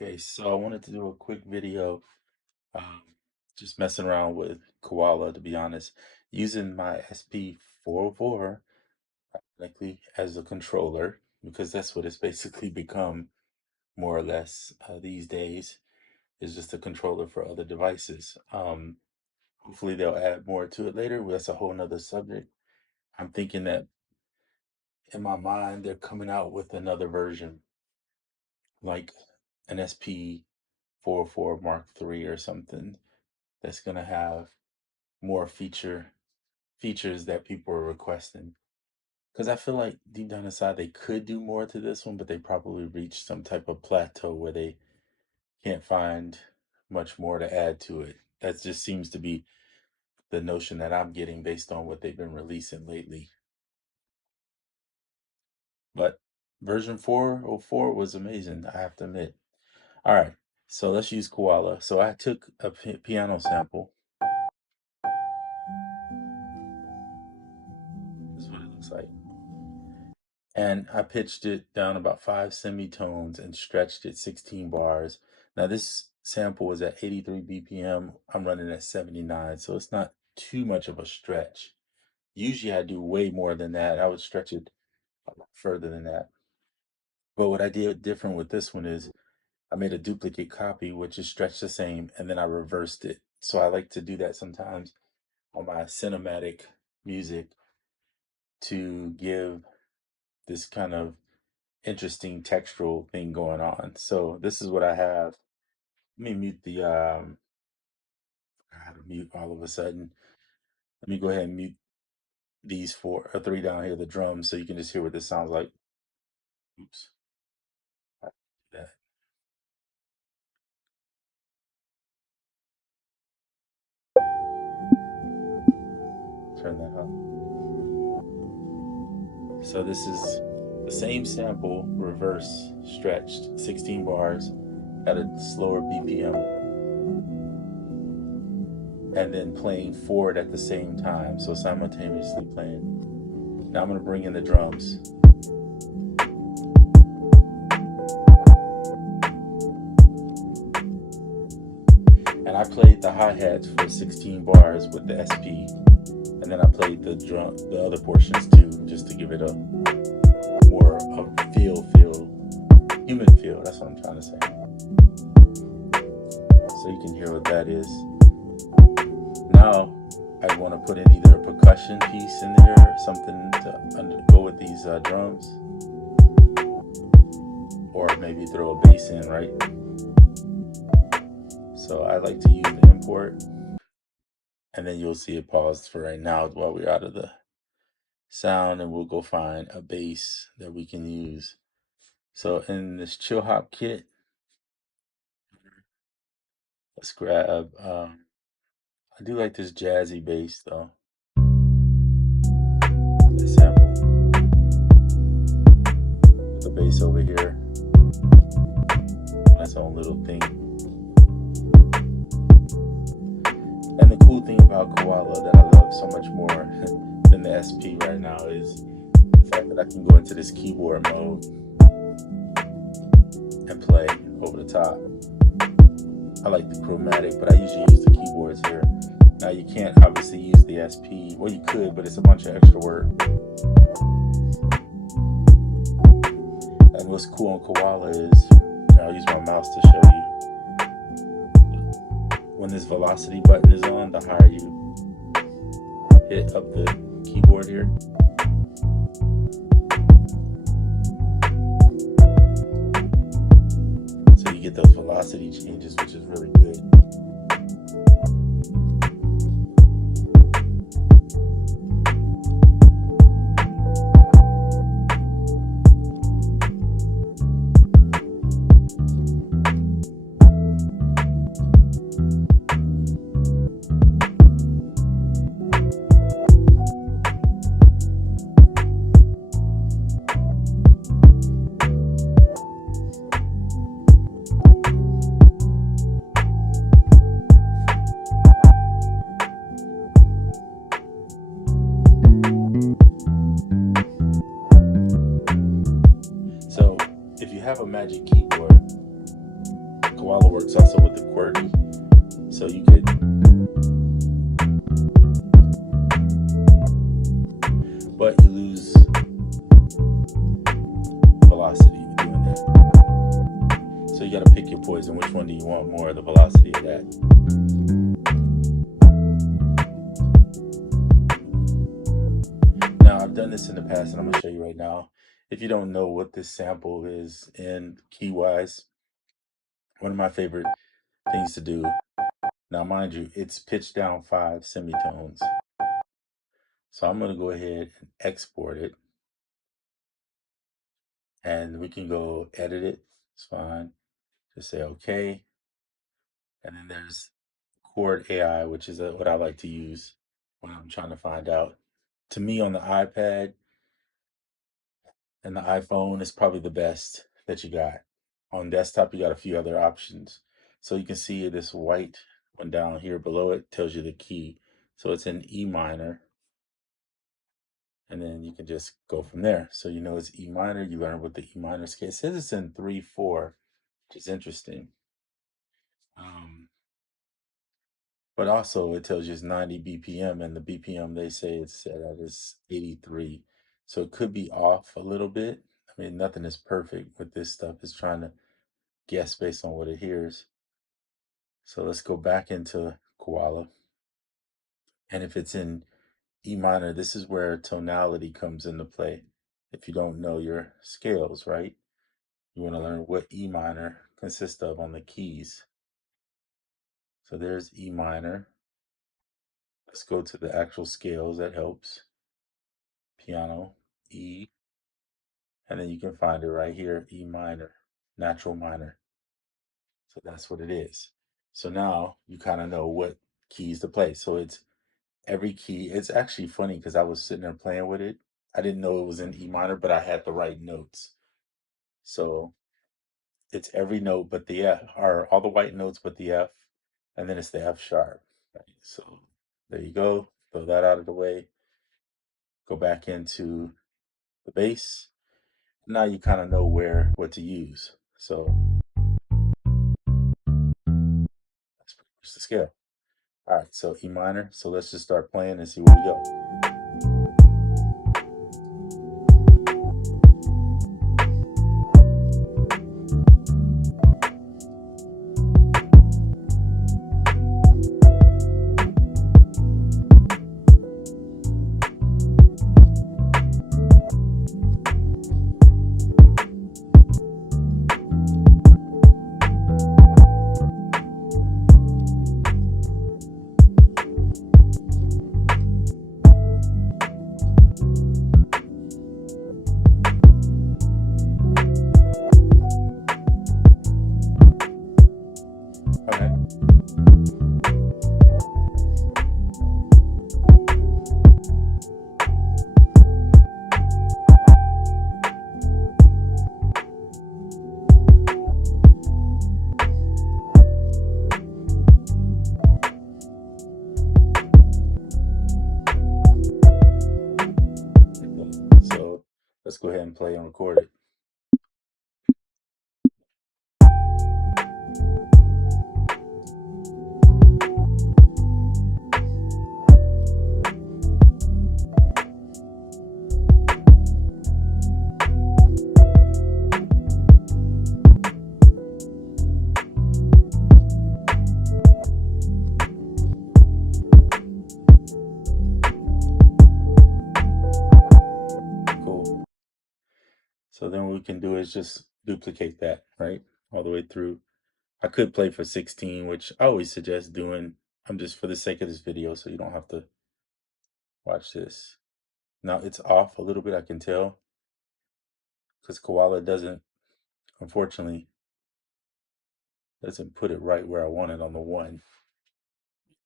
Okay, so I wanted to do a quick video, um, just messing around with Koala, to be honest, using my SP404 likely as a controller, because that's what it's basically become more or less these days, is just a controller for other devices. Hopefully they'll add more to it later. That's a whole nother subject. I'm thinking that in my mind, they're coming out with another version, like an SP404 Mark III or something that's gonna have more features that people are requesting. Because I feel like deep down inside they could do more to this one, but they probably reached some type of plateau where they can't find much more to add to it. That just seems to be the notion that I'm getting based on what they've been releasing lately. But version 404 was amazing, I have to admit. All right, so let's use Koala. So I took a piano sample. This is what it looks like. And I pitched it down about 5 semitones and stretched it 16 bars. Now this sample was at 83 BPM. I'm running at 79, so it's not too much of a stretch. Usually I do way more than that. I would stretch it a lot further than that. But what I did different with this one is I made a duplicate copy, which is stretched the same, and then I reversed it. So I like to do that sometimes on my cinematic music to give this kind of interesting textural thing going on. So this is what I have. Let me mute the I had to mute all of a sudden. Let me go ahead and mute these four or three down here, the drums, so you can just hear what this sounds like. Oops. That. Turn that up. So this is the same sample, reverse stretched, 16 bars at a slower BPM, and then playing forward at the same time, so simultaneously playing. Now I'm gonna bring in the drums. And I played the hi-hats for 16 bars with the SP, and then I played the other portions too, just to give it a more of human feel. That's what I'm trying to say. So you can hear what that is. Now I want to put in either a percussion piece in there, or something to go with these drums, or maybe throw a bass in, right? So I like to use the import, and then you'll see it paused for right now while we're out of the sound, and we'll go find a bass that we can use. So in this chill hop kit, let's grab, I do like this jazzy bass though. This sample. Put the bass over here. That's own little thing. And the cool thing about Koala that I love so much more than the SP right now is the fact that I can go into this keyboard mode and play over the top. I like the chromatic, but I usually use the keyboards here. Now you can't obviously use the SP. Well, you could, but it's a bunch of extra work. And what's cool on Koala is, I'll use my mouse to show you. When this velocity button is on, the higher you hit up the keyboard here. So you get those velocity changes, which is really good. So if you have a Magic Keyboard, Koala works also with the QWERTY, so you could, but you lose velocity doing that. So you got to pick your poison. Which one do you want more of the velocity of that? Now, I've done this in the past, and I'm going to show you right now. If you don't know what this sample is in key-wise, one of my favorite things to do, now mind you, it's pitched down 5 semitones. So I'm going to go ahead and export it, and we can go edit it. It's fine. Just say okay. And then there's Chord AI, which is what I like to use when I'm trying to find out. To me, on the iPad and the iPhone, it's probably the best that you got. On desktop, you got a few other options. So you can see this white one down here below it tells you the key. So it's in E minor. And then you can just go from there. So you know it's E minor. You learn what the E minor scale. It says it's in 3/4, which is interesting. But also it tells you it's 90 BPM, and the BPM they say it's set at is 83. So it could be off a little bit. I mean, nothing is perfect with this stuff. It's trying to guess based on what it hears. So let's go back into Koala. And if it's in E minor, this is where tonality comes into play. If you don't know your scales, right? You want to learn what E minor consists of on the keys. So there's E minor. Let's go to the actual scales. That helps. Piano, E, and then you can find it right here, E minor, natural minor. So that's what it is. So now you kind of know what keys to play. So it's every key. It's actually funny because I was sitting there playing with it. I didn't know it was in E minor, but I had the right notes. So it's every note but the F, or all the white notes but the F, and then it's the F sharp. Right? So there you go. Throw that out of the way. Go back into the bass. Now you kind of know what to use. So that's pretty much the scale. All right, so E minor. So let's just start playing and see where we go. Okay. So let's go ahead and play and record it. Cool. So then what we can do is just duplicate that, right? All the way through. I could play for 16, which I always suggest doing. I'm just for the sake of this video, so you don't have to watch this. Now it's off a little bit, I can tell, because Koala unfortunately, doesn't put it right where I want it on the one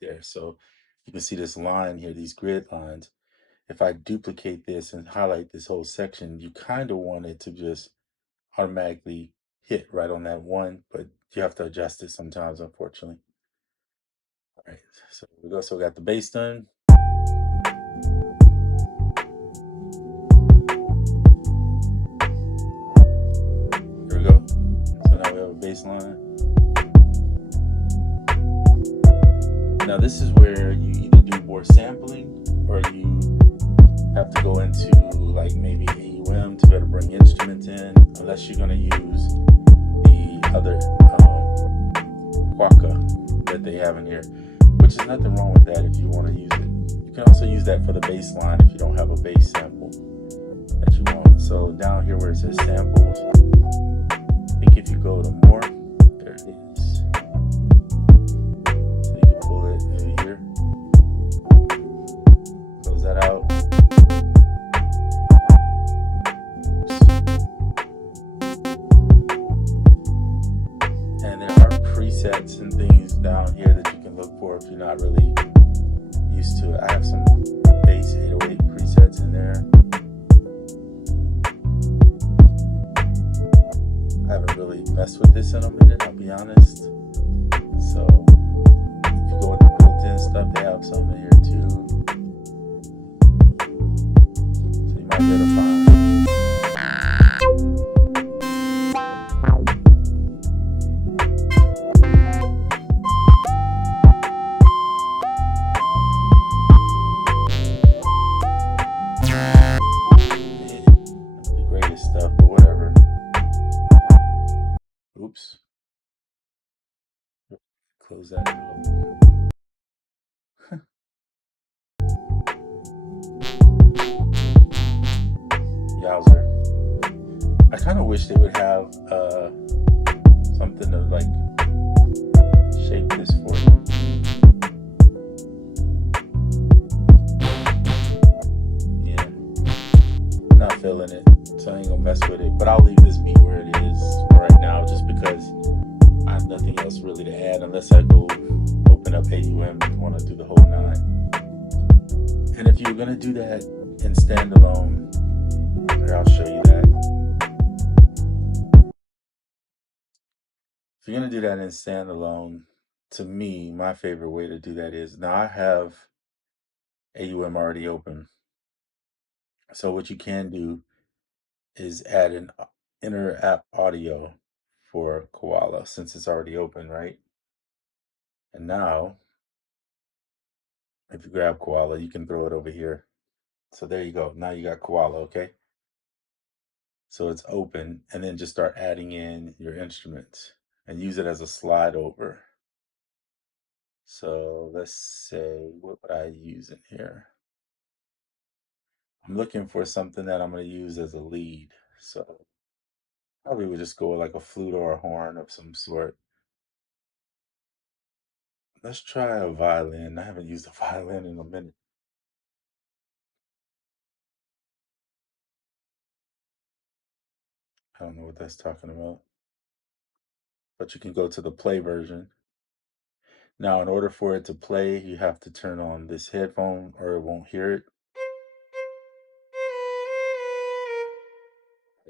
there. So you can see this line here, these grid lines. If I duplicate this and highlight this whole section, you kind of want it to just automatically hit right on that one, but you have to adjust it sometimes, unfortunately. All right, so we also got the bass done. Here we go. So now we have a bass line. Now this is where you either do more sampling or you have to go into like maybe AUM to better bring instruments in, unless you're going to use the other Quaka that they have in here, which is nothing wrong with that if you want to use it. You can also use that for the bass line if you don't have a bass sample that you want. So down here where it says samples, I think if you go to more, there it is. So you can pull it maybe here, close that out. And there are presets and things down here that you can look for if you're not really used to it. I have some bass 808 presets in there. I haven't really messed with this in a minute, I'll be honest. So if you go with the built-in stuff, they have some in here too. So you might be able to find. Stuff, but whatever. Oops. Close that out. Yowzer. I kind of wish they would have something to like shape this for you. Yeah. Not feeling it. So I ain't gonna mess with it, but I'll leave this beat where it is right now just because I have nothing else really to add unless I go open up AUM and want to do the whole 9. And if you're gonna do that in standalone, here, I'll show you that. If you're gonna do that in standalone, to me, my favorite way to do that is, now I have AUM already open. So what you can do is add an inner app audio for Koala since it's already open, right? And now, if you grab Koala, you can throw it over here. So there you go. Now you got Koala, okay? So it's open, and then just start adding in your instruments and use it as a slide over. So let's say, what would I use in here? I'm looking for something that I'm going to use as a lead. So probably would just go with like a flute or a horn of some sort. Let's try a violin. I haven't used a violin in a minute. I don't know what that's talking about. But you can go to the play version. Now, in order for it to play, you have to turn on this headphone or it won't hear it.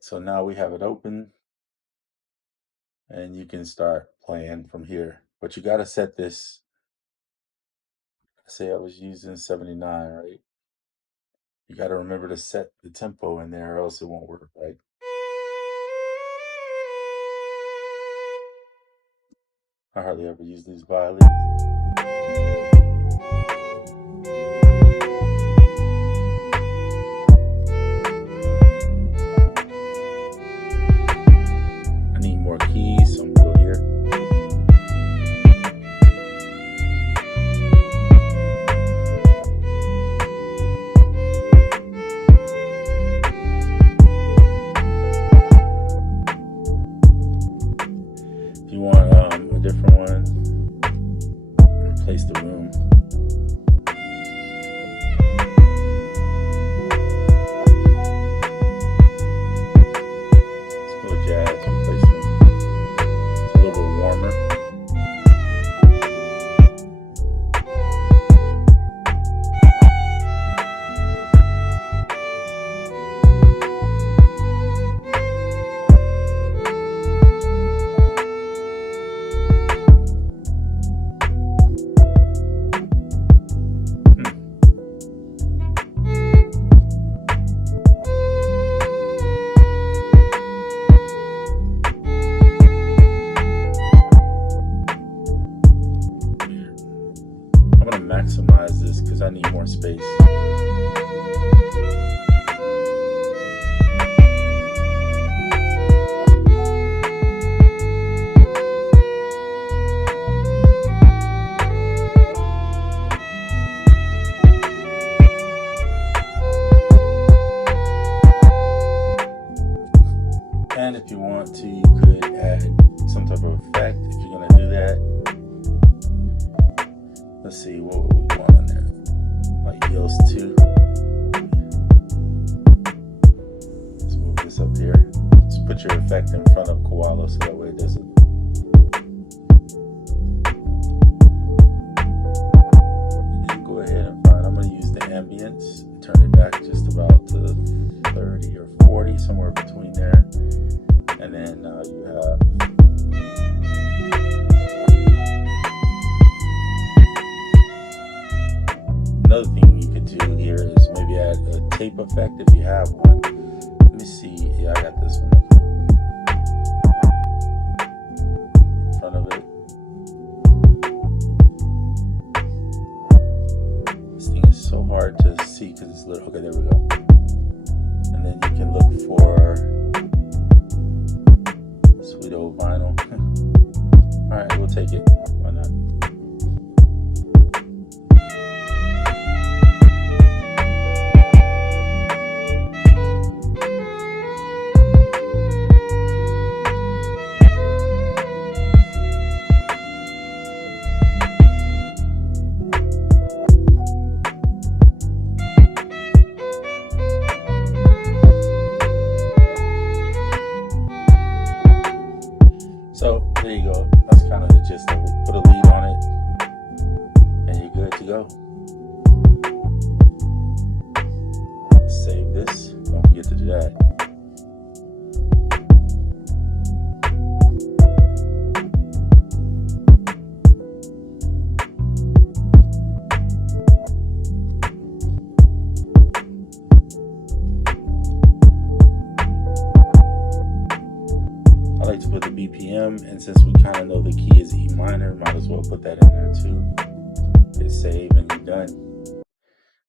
So now we have it open and you can start playing from here. But you got to set this. Say I was using 79, right? You got to remember to set the tempo in there or else it won't work right. I hardly ever use these violins. I need more keys, so I'm gonna go here. If you want a different one, replace the room. Let's go jazz, replacement. It's a little bit warmer. I need more space. And if you want to, you could add some type of effect if you're going to do that. Let's see, what would we want on there? Like EOS 2. Let's move this up here. Let's put your effect in front of Koala so that way it doesn't. And then go ahead and find, I'm going to use the ambience and turn it back just about to 30 or 40, somewhere between there. And then you have another thing you could do here is maybe add a tape effect if you have one. Let me see. Yeah, I got this one in front of it. This thing is so hard to see because it's little. Okay, there we go. And then you can look for sweet old vinyl. All right, we'll take it. Why not? So there you go. That's kind of the gist of it. Put a lead on it, and you're good to go. Save this. Don't forget to do that. I like to put the BPM, and since we kind of know the key is E minor, might as well put that in there too. Hit save and you're done.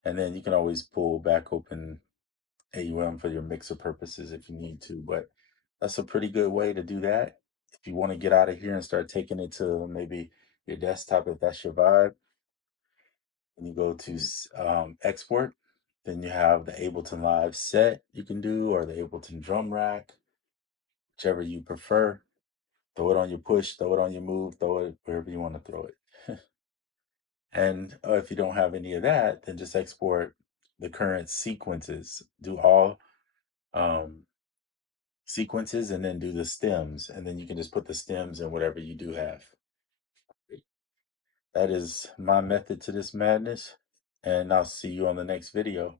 And then you can always pull back open AUM for your mixer purposes if you need to, but that's a pretty good way to do that. If you want to get out of here and start taking it to maybe your desktop, if that's your vibe, and you go to export, then you have the Ableton Live set you can do, or the Ableton drum rack, whichever you prefer. Throw it on your push, throw it on your move, throw it wherever you want to throw it. And if you don't have any of that, then just export the current sequences. Do all sequences and then do the stems. And then you can just put the stems in whatever you do have. That is my method to this madness. And I'll see you on the next video.